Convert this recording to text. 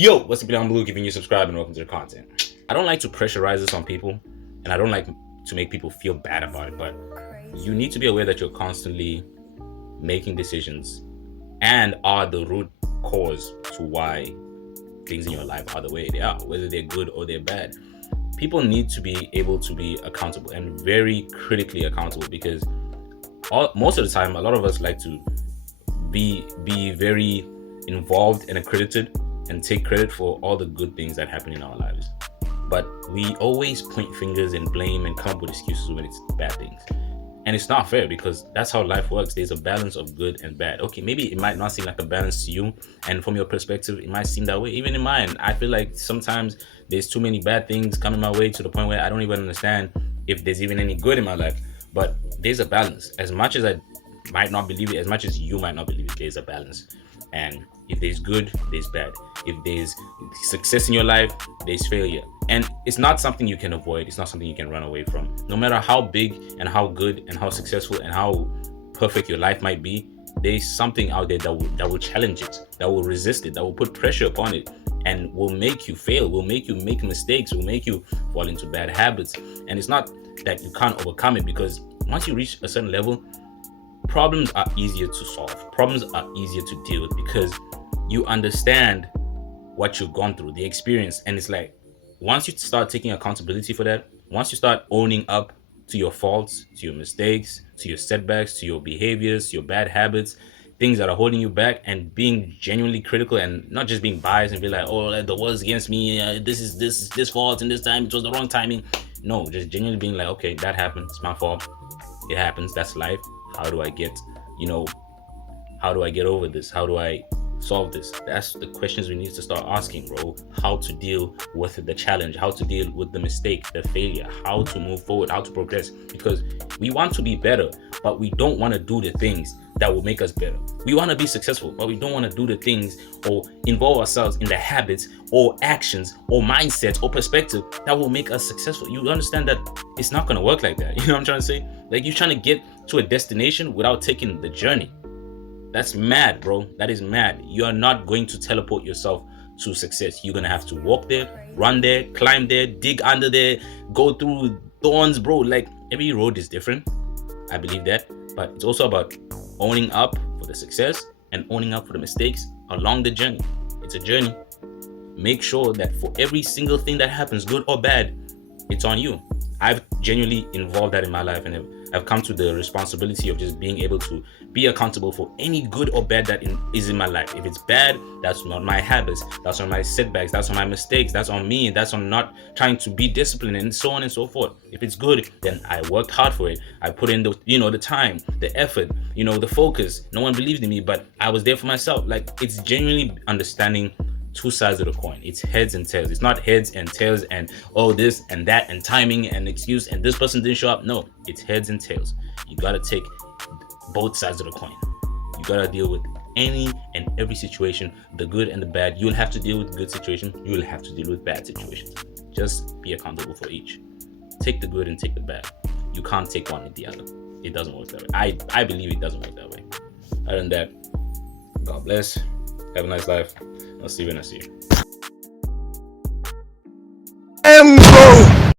Yo, what's up? I'm Blue, giving you subscribe and welcome to the content. I don't like to pressurize this on people, and I don't like to make people feel bad about it, but you need to be aware that you're constantly making decisions and are the root cause to why things in your life are the way they are, whether they're good or they're bad. People need to be able to be accountable and very critically accountable, because most of the time, a lot of us like to be very involved and accredited and take credit for all the good things that happen in our lives. But we always point fingers and blame and come up with excuses when it's bad things. And it's not fair, because that's how life works. There's a balance of good and bad. Okay, maybe it might not seem like a balance to you, and from your perspective, it might seem that way. Even in mine, I feel like sometimes there's too many bad things coming my way to the point where I don't even understand if there's even any good in my life. But there's a balance. As much as I might not believe it, as much as you might not believe it, there's a balance. And if there's good, there's bad. If there's success in your life, there's failure. And it's not something you can avoid. It's not something you can run away from. No matter how big and how good and how successful and how perfect your life might be, there's something out there that will challenge it, that will resist it, that will put pressure upon it, and will make you fail, will make you make mistakes, will make you fall into bad habits. And it's not that you can't overcome it, because once you reach a certain level, problems are easier to solve. Problems are easier to deal with, because you understand what you've gone through, the experience. And it's like, once you start taking accountability for that, once you start owning up to your faults, to your mistakes, to your setbacks, to your behaviors, your bad habits, things that are holding you back, and being genuinely critical and not just being biased and be like, oh, the world's against me, this fault, and this time it was the wrong timing. No, just genuinely being like, okay, that happened, it's my fault, it happens, that's life. How do I get over this? How do I solve this? That's the questions we need to start asking, bro. How to deal with the challenge, how to deal with the mistake, the failure, how to move forward, how to progress. Because we want to be better, but we don't want to do the things that will make us better. We want to be successful, but we don't want to do the things or involve ourselves in the habits or actions or mindsets or perspective that will make us successful. You understand that it's not going to work like that. You know what I'm trying to say? Like, you're trying to get to a destination without taking the journey. That's mad, bro. That is mad. You are not going to teleport yourself to success. You're going to have to walk there, run there, climb there, dig under there, go through thorns, bro. Like, every road is different. I believe that. But it's also about owning up for the success and owning up for the mistakes along the journey. It's a journey. Make sure that for every single thing that happens, good or bad, it's on you. I've genuinely involved that in my life, and I've come to the responsibility of just being able to be accountable for any good or bad that is in my life. If it's bad, that's not my habits, that's on my setbacks, that's on my mistakes, that's on me, that's on not trying to be disciplined, and so on and so forth. If it's good, then I worked hard for it. I put in the time, the effort, the focus. No one believed in me, but I was there for myself. Like, it's genuinely understanding two sides of the coin. It's heads and tails. It's not heads and tails and this and that and timing and excuse and this person didn't show up. No, it's heads and tails. You gotta take both sides of the coin. You gotta deal with any and every situation, the good and the bad. You'll have to deal with good situations. You'll have to deal with bad situations. Just be accountable for each. Take the good and take the bad. You can't take one and the other. It doesn't work that way. I believe it doesn't work that way. Other than that, God bless. Have a nice life. I'll see you when I see you.